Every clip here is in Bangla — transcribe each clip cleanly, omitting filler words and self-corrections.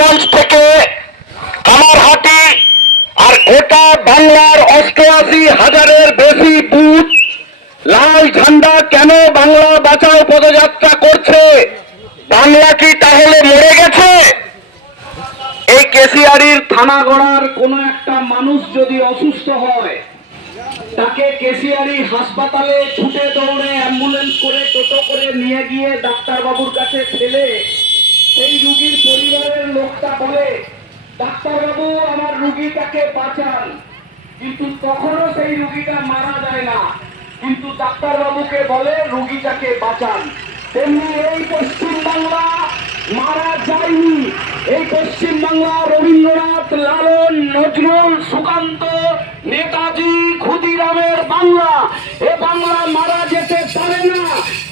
গোপালগঞ্জ থেকে কামারহাটি আর গোটা বাংলার 88,000-এর বেশি বুথ লাল ঝান্ডা কেন বাংলা বাঁচাও পদযাত্রা করছে? বাংলা কি তাহলে মরে গেছে? এই কেশিয়ারির থানাগড়ার কোন একটা মানুষ যদি অসুস্থ হয়, তাকে কেশিয়ারি হাসপাতালে ছুটে দৌড়ে অ্যাম্বুলেন্স করে টোটো করে নিয়ে গিয়ে ডাক্তারবাবুর কাছে ফেলে সেই রুগীর পরিবারের লোকটা বলে, ডাক্তারবাবু আমার রুগীটাকে বাঁচান। কিন্তু তখনও সেই রুগীটা মারা যায় না, কিন্তু ডাক্তারবাবুকে বলে রুগীটাকে বাঁচান। তেমনি এই পশ্চিমবাংলা মারা যায়নি। এই পশ্চিমবাংলা রবীন্দ্রনাথ, লালন, নজরুল, সুকান্ত, নেতাজি, ক্ষুদিরামের বাংলা। এ বাংলা মারা যেতে পারে না,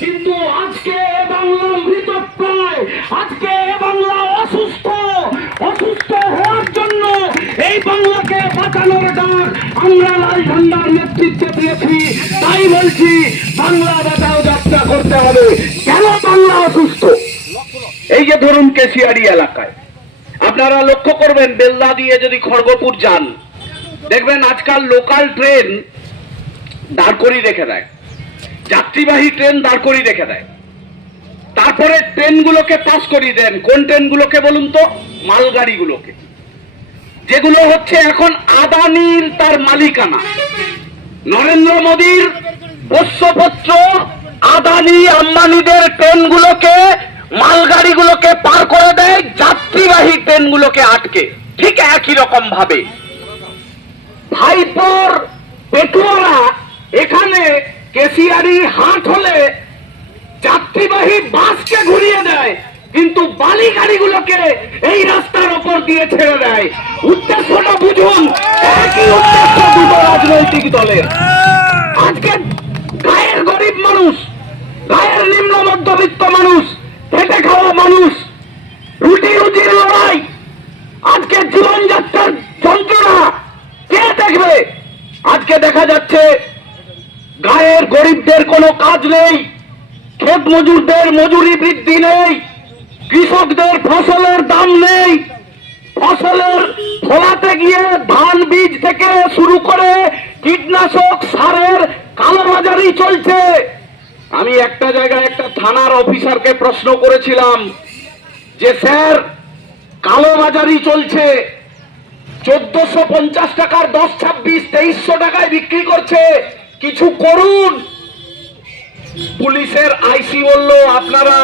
কিন্তু আজকে এ বাংলা মৃতপ্রায়, আজকে এ বাংলা অসুস্থ। অসুস্থ হওয়ার জন্য এই বাংলাকে বাঁচানোর ডাক আমরা লাল ঝান্ডার নেতৃত্বে দিয়েছি। তাই বলছি বাংলা বাঁচাও যাত্রা করতে হবে। কেন বাংলা অসুস্থ? এই যে ধরুন কেশিয়ারি এলাকায় আপনারা লক্ষ্য করবেন, বেলদা দিয়ে যদি খড়গপুর যান, দেখবেন আজকাল লোকাল ট্রেন দাঁড় করিয়ে রেখে দেয়, যাত্রীবাহী ট্রেন দাঁড় করিয়ে রেখে দেয়। তারপরে ট্রেনগুলোকে পাস করিয়ে দেন। কোন ট্রেনগুলোকে বলুন তো? মালগাড়িগুলোকে, যেগুলো হচ্ছে এখন আদানির তার মালিকানা। নরেন্দ্র মোদীর পোষ্যপুত্র আদানি আম্বানিদের ট্রেনগুলোকে, মালগাড়িগুলোকে পার করে দেয়, যাত্রীবাহী ট্রেনগুলোকে আটকে। ঠিক একই রকম ভাবে ভাইপোর পেটুয়ারা এখানে কেশিয়ারি হাট হলে যাত্রীবাহী বাসকে ঘুরিয়ে দেয়, কিন্তু বালি গাড়িগুলোকে এই রাস্তার উপর দিয়ে ছেড়ে দেয়। উদ্দেশ্যটা বুঝুন, একই উদ্দেশ্য দুটো রাজনৈতিক দলের। আজকে গায়ের গরিব মানুষ, গায়ের নিম্ন মধ্যবিত্ত মানুষ, খেটে খাওয়া মানুষ, রুটি রুজির লড়াই, আজকে জীবনযাত্রার যন্ত্রণা কে দেখবে? আজকে দেখা যাচ্ছে গায়ের গরিবদের কোনো কাজ নেই, ক্ষেত মজুরদের মজুরি বৃদ্ধি নেই, কৃষকদের ফসলের দাম নেই, ফসলের ফলাতে গিয়ে ধান বীজ থেকে শুরু করে কীটনাশক সারের কালোবাজারি চলছে। আমি একটা জায়গায় একটা থানার অফিসারকে প্রশ্ন করেছিলাম যে স্যার, কালোবাজারি চলছে, 1450 টাকার 10-26, 2300 টাকায় বিক্রি করছে, কিছু করুন। পুলিশের আইসি বলল, আপনারা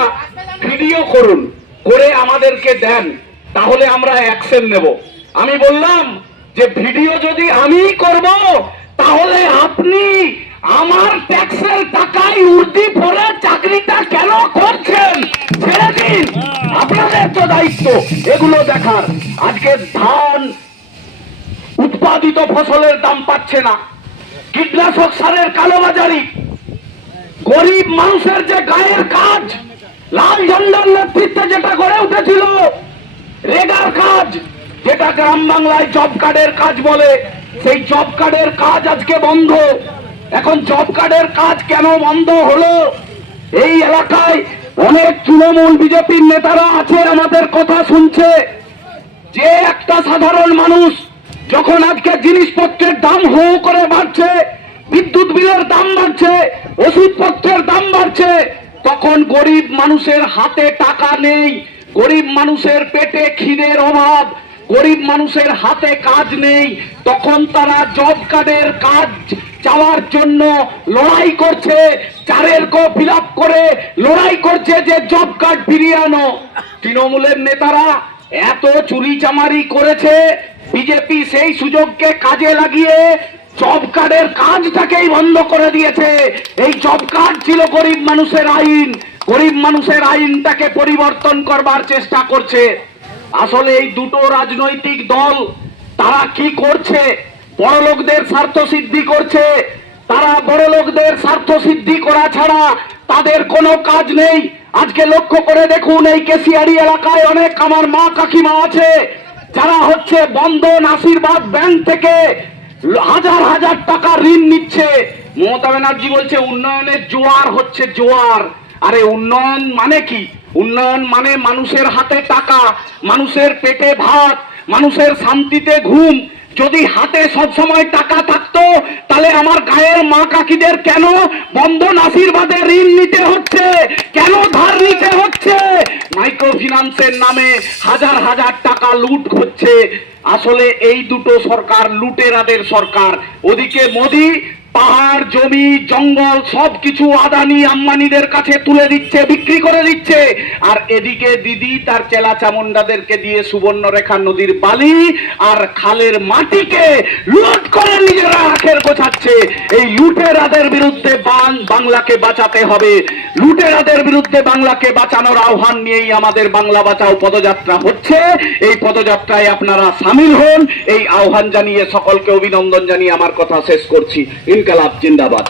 ভিডিও করুন, করে আমাদেরকে দেন, তাহলে আমরা অ্যাকশন নেব। আমি বললাম যে ভিডিও যদি আমি করব, তাহলে আপনি আমার ট্যাক্সের টাকায় উর্দি পরে চাকরিটা কেন করছেন? ছেড়ে দিন, আপনাদের তো দায়িত্ব এগুলো দেখার। আজকে ধান উৎপাদিত ফসলের দাম পাচ্ছে না, কীটনাশক সারের কালোবাজারি, গরিব মানুষের যে গায়ের কাজ, লাল ঝান্ডার নেতৃত্বে যেটা গড়ে উঠেছিল রেগার কাজ, যেটা গ্রাম বাংলায় জব কার্ডের কাজ বলে, সেই জব কার্ডের কাজ আজকে বন্ধ। এখন জব কার্ডের কাজ কেন বন্ধ হলো? এই এলাকায় অনেক তৃণমূল বিজেপির নেতারা আছে, আমাদের কথা শুনছে। যে একটা সাধারণ মানুষ যখন আজকে জিনিসপত্রের দাম হো করে বাড়ছে, বিদ্যুৎ বিলের দাম বাড়ছে, ওষুধপত্রের দাম বাড়ছে, তখন গরিব মানুষের হাতে টাকা নেই, গরিব মানুষের পেটে খিদের অভাব, গরিব মানুষের হাতে কাজ নেই, তখন তারা জব কার্ডের কাজ চাওয়ার জন্য লড়াই করছে, চারের কো ফিল আপ করে লড়াই করছে যে জব কার্ড ফিরিয়ে আনো। তৃণমূলের নেতারা এত চুরি চামারি করেছে, বিজেপি সেই সুযোগকে কাজে লাগিয়ে জব কার্ডের কাজটাকেই বন্ধ করে দিয়েছে। এই জব কার্ড ছিল গরিব মানুষের আইন, গরিব মানুষের আইনটাকে পরিবর্তন করবার চেষ্টা করছে। আসলে এই দুটো রাজনৈতিক দল তারা কি করছে? বড়লোকদের স্বার্থ সিদ্ধি করছে। তারা বড়লোকদের স্বার্থ সিদ্ধি করা ছাড়া তাদের কোনো কাজ নেই। আজকে লক্ষ্য করে দেখুন, এই কেশিয়ারি এলাকায় অনেক আমার মা কাকিমা আছে যারা হচ্ছে বন্ধন, আশীর্বাদ ব্যাংক থেকে হাজার হাজার টাকা ঋণ নিচ্ছে। মমতা ব্যানার্জি বলছে উন্নয়নের জোয়ার হচ্ছে জোয়ার। আরে উন্নয়ন মানে কি? উন্নয়ন মানে মানুষের হাতে টাকা, মানুষের পেটে ভাত, মানুষের শান্তিতে ঘুম। যদি হাতে সবসময় টাকা থাকতো তাহলে আমার গায়ের মা কাকিদের কেন বন্ধন আশীর্বাদে ঋণ নিতে হচ্ছে, কেন ধার নিতে হচ্ছে, মাইক্রো ফিন্যান্সের নামে হাজার হাজার টাকা লুট হচ্ছে। আসলে এই দুটো সরকার লুটেরাদের সরকার। ওদিকে মোদি পাহাড় জমি জঙ্গল সবকিছু আদানি আম্বানিদের কাছে তুলে দিচ্ছে, বিক্রি করে দিচ্ছে। আর এদিকে দিদি তার চেলা চামুন্ডাদেরকে দিয়ে সুবর্ণরেখা নদীর বালি আর খালের মাটিকে লুট করে নিজেরা আখের গোছাচ্ছে। এই লুটেরাদের বিরুদ্ধে বাংলাকে বাঁচাতে হবে। লুটেরাদের বিরুদ্ধে বাংলাকে বাঁচানোর আহ্বান নিয়েই আমাদের বাংলা বাঁচাও পদযাত্রা হচ্ছে। এই পদযাত্রায় আপনারা সামিল হন। এই আহ্বান জানিয়ে সকলকে অভিনন্দন জানিয়ে আমার কথা শেষ করছি। ইনকালাব জিন্দাবাদ।